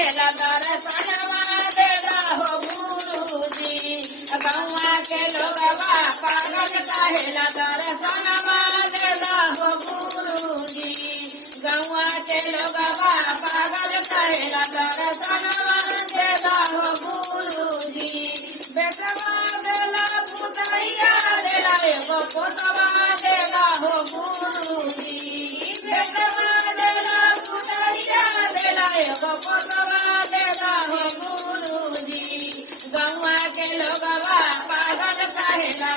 कहेला दर्शनवा देला हो गुरुजी गौवा के लोगवा पागल कहेला दर्शनवा देला हो गुरुजी गौवा के लोगवा पागल कहेला दर्शनवा देला हो गुरुजी बेटवा देला पुतैया देला एगो पोतवा देला हो गुरुजी बेटवा देला पुतैया देला एगो पोतवा देला हो गुरुजी गौवा के लोगवा पागल कहेला